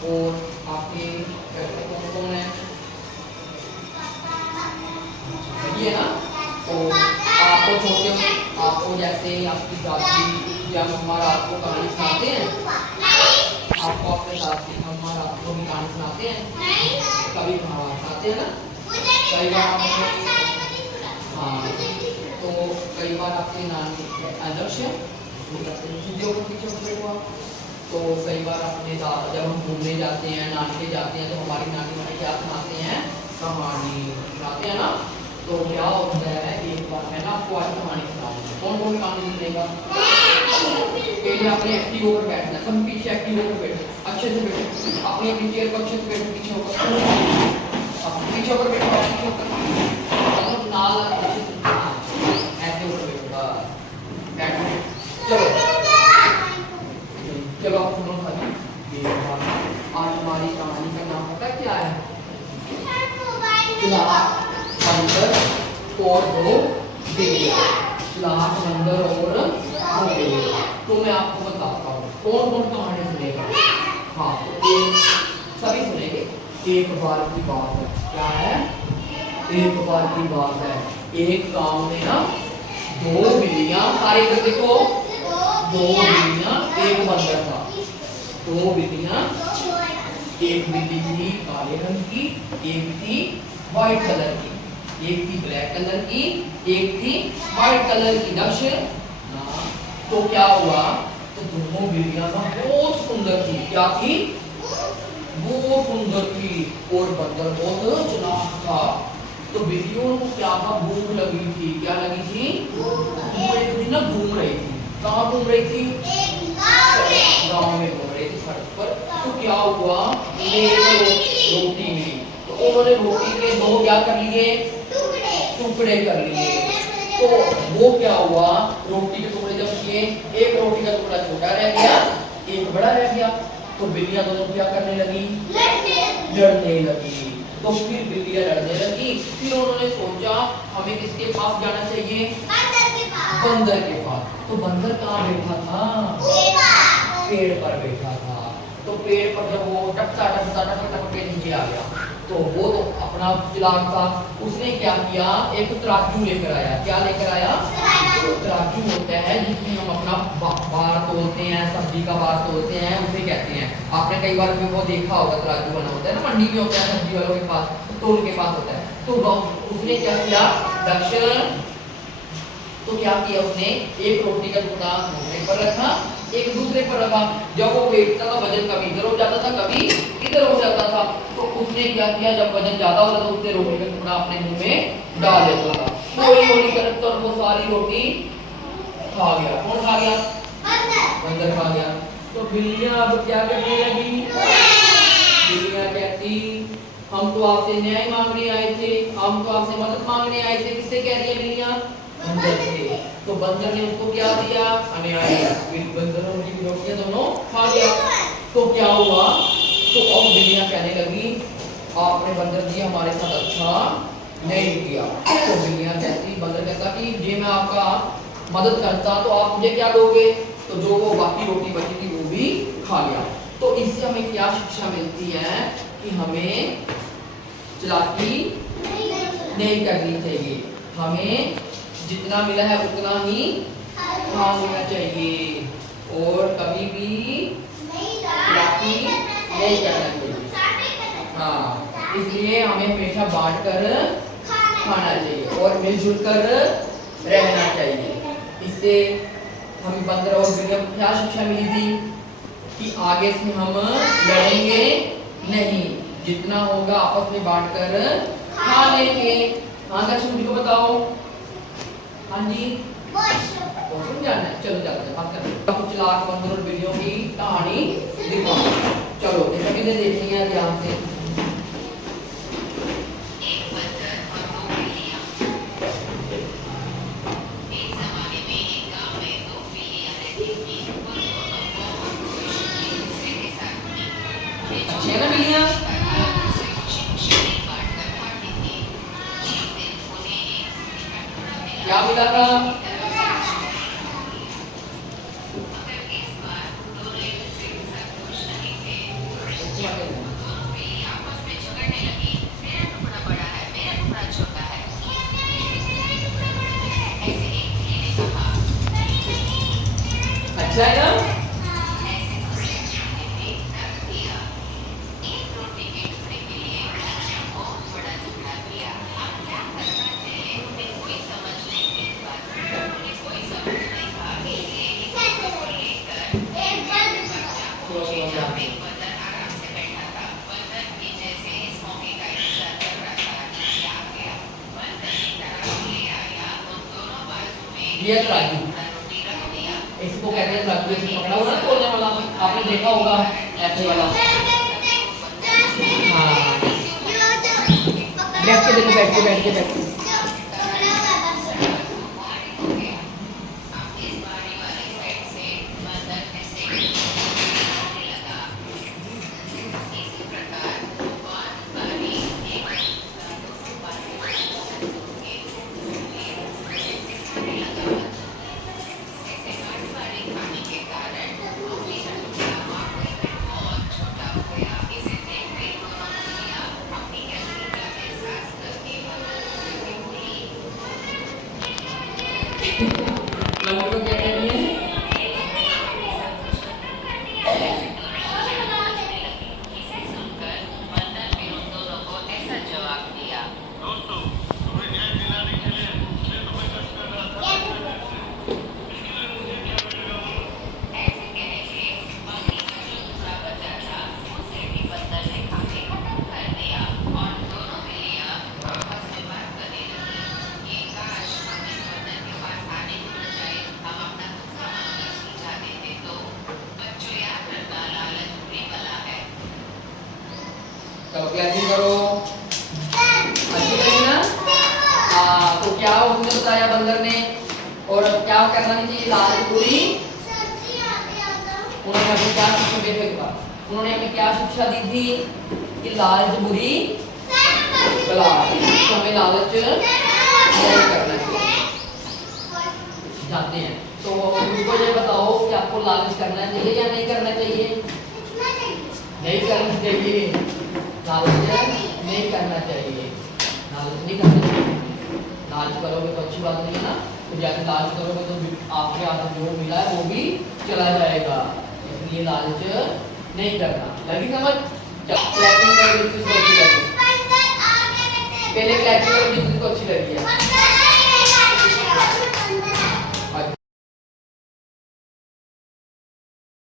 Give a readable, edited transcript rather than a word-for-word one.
और आपके कैरेक्टर कौन कौन है, सही है ना। तो आपको छोटे, आपको जैसे आपकी दादी या मम्मा रात को कहानी सुनाते हैं, आपको अपने दादी मम्मा रात को भी कहानी सुनाते हैं, कभी कहानी सुनाते हैं ना, कई बार आपको, हाँ, तो कई बार आपके नानी आदर्श सीधे ऊपर पीछे उठे हुआ, तो कई बार अपने जब हम घूमने जाते हैं, नानी के जाते हैं, तो हमारी नानी हमें क्या सुनाते हैं, कहानी सुनाते हैं ना। तो क्या होता है, एक बार मैं ना आपको आज कहानी सुनाऊंगा, कौन कौन कहानी सुनेगा, पहले आपने एक्टिव होकर बैठना है, सब पीछे एक्टिव होकर बैठो, अच्छे से बैठो, अपनी अपनी चेयर पर अच्छे से बैठो, पीछे होकर बैठो, पीछे होकर नाल ऐसे ऊपर बैठो, बैठो, चलो चलो आप सुनो खाली। आज हमारी कहानी का नाम पता क्या है, चुलाक बंदर और दो बिल्लियां, चुलाक बंदर और दो बिल्लियां। तो मैं आपको बताता हूँ कौन कौन कहानी सुनेगा, हाँ सभी सुनेंगे। एक बार की बात है, क्या है, एक बार की बात है, एक गांव में ना दो बिल्लियां, सारे करते को दो बिल्लियां एक बंदर था, दो बिल्लियां, एक बिल्ली थी काले रंग की, एक थी व्हाइट कलर की, एक थी ब्लैक कलर की, एक थी व्हाइट कलर की। दक्ष तो क्या हुआ, तो दोनों बिल्लियां ना बहुत सुंदर थी, क्या थी, बहुत सुंदर थी, और बंदर बहुत चालाक था। तो बिल्लियों को क्या था, भूख लगी थी, क्या लगी थी, एक दिन ना घूम रही थी, कहाँ घूम रही थी, गाँव में घूम रही थी सड़क पर। तो क्या हुआ, रोटी मिली, तो उन्होंने रोटी के दो क्या कर लिए, टुकड़े कर लिए। तो वो क्या हुआ, रोटी के टुकड़े जब किए, एक रोटी का टुकड़ा छोटा रह गया, एक बड़ा रह गया, तो बिल्लियां दोनों क्या करने लगी, लड़ने लगी। तो फिर बिल्लियां लड़ने लगी, फिर उन्होंने सोचा हमें किसके पास जाना चाहिए, बंदर के पास। तो बंदर कहाँ बैठा था, पेड़ पर बैठा था। तो पेड़ पर जब वो टपका के नीचे आ गया, तो वो तो अपना चालाक था, उसने क्या किया, एक तराजू लेकर आया, क्या लेकर आया, तो तराजू होता है जिसमें हम अपना बार तोलते हैं, सब्जी का बार तोलते हैं, उसे कहते हैं। आपने कई बार भी वो देखा होगा, तराजू बना होता है ना, मंडी में होता है, सब्जी वालों के पास, तोल के पास होता है। तो उसने क्या किया, दक्षिण, तो क्या किया उसने, एक रोटी का टुकड़ा दूसरे पर रखा, एक दूसरे पर रखा। जब वो बैठता था, वजन कभी इधर हो जाता था, कभी इधर हो जाता था। तो उसने क्या किया, जब वजन ज्यादा होता था, उसने रोटी का टुकड़ा अपने मुंह में डाल देता था, थोड़ी थोड़ी करके, और वो सारी रोटी खा गया। कौन खा गया, बंदर खा गया। तो बिल्लियां अब क्या करने लगी, बिल्लियां कहती हम तो आपसे न्याय मांगने आए थे, हम तो आपसे मदद मांगने आए थे। किससे कह रही है बिल्लियां, बंदर से। तो बंदर ने उसको क्या दिया, अन्याय, बंदर ने उनकी रोटियां दोनों खा गया। तो क्या हुआ, तो अब बिल्लियां कहने लगी आपने बंदर जी हमारे साथ अच्छा नहीं किया। तो बिल्लियां कहती, बंदर कहता कि ये मैं आपका मदद करता तो आप मुझे क्या दोगे, तो जो वो बाकी रोटी बची थी वो भी खा गया। तो इससे हमें क्या शिक्षा मिलती है कि हमें चालाकी नहीं करनी चाहिए, हमें जितना मिला है उतना ही खा लेना चाहिए, और कभी भी चालाकी नहीं करना चाहिए। हाँ, इसलिए हमें हमेशा बांट कर खाना चाहिए और मिलजुल कर रहना चाहिए। इससे हमें बंदर और बिल्लियों को क्या शिक्षा मिली थी कि आगे से हम लड़ेंगे नहीं, जितना होगा आपस में बांट कर खा लेंगे। हाँ दर्शन जी को बताओ, हाँ जी वॉशरूम जाना है, चलो जाते हैं, बात करते हैं। कुछ चालाक बंदर और बिल्लियों की कहानी दिखाओ, चलो देखो कितने देखनी है ध्यान से। अच्छी है ना बिल्लियां, क्या मिला था, अच्छा है ना? ये तराजू, इसको कहते हैं तराजू। इसको पकड़ा हुआ ना तोलने वाला, आपने देखा होगा ऐसे वाला। हाँ, बैठ के देखो, बैठ के बैठ के बैठ के। लंगोट को क्या कहते हैं? चलो क्लैपिंग करो, अच्छी लगी ना? तो क्या उसने बताया बंदर ने, और क्या करना नहीं चाहिए? लालच बुरी। उन्होंने हमें क्या शिक्षा दी थी? उन्होंने हमें क्या शिक्षा दी थी कि लालच बुरी बला, तो हमें लालच नहीं करना चाहिए। जानते हैं तो मुझको ये बताओ कि आपको लालच करना चाहिए या नहीं करना चाहिए? नहीं करना चाहिए, लालच नहीं करना चाहिए, लालच नहीं करना चाहिए। लालच करोगे तो अच्छी बात नहीं है ना, तो जैसे लालच करोगे तो आपके हाथ में जो मिला है वो भी चला जाएगा, इसलिए लालच नहीं करना। लगी समझ? क्लैपिंग करो, पहले क्लैपिंग करो।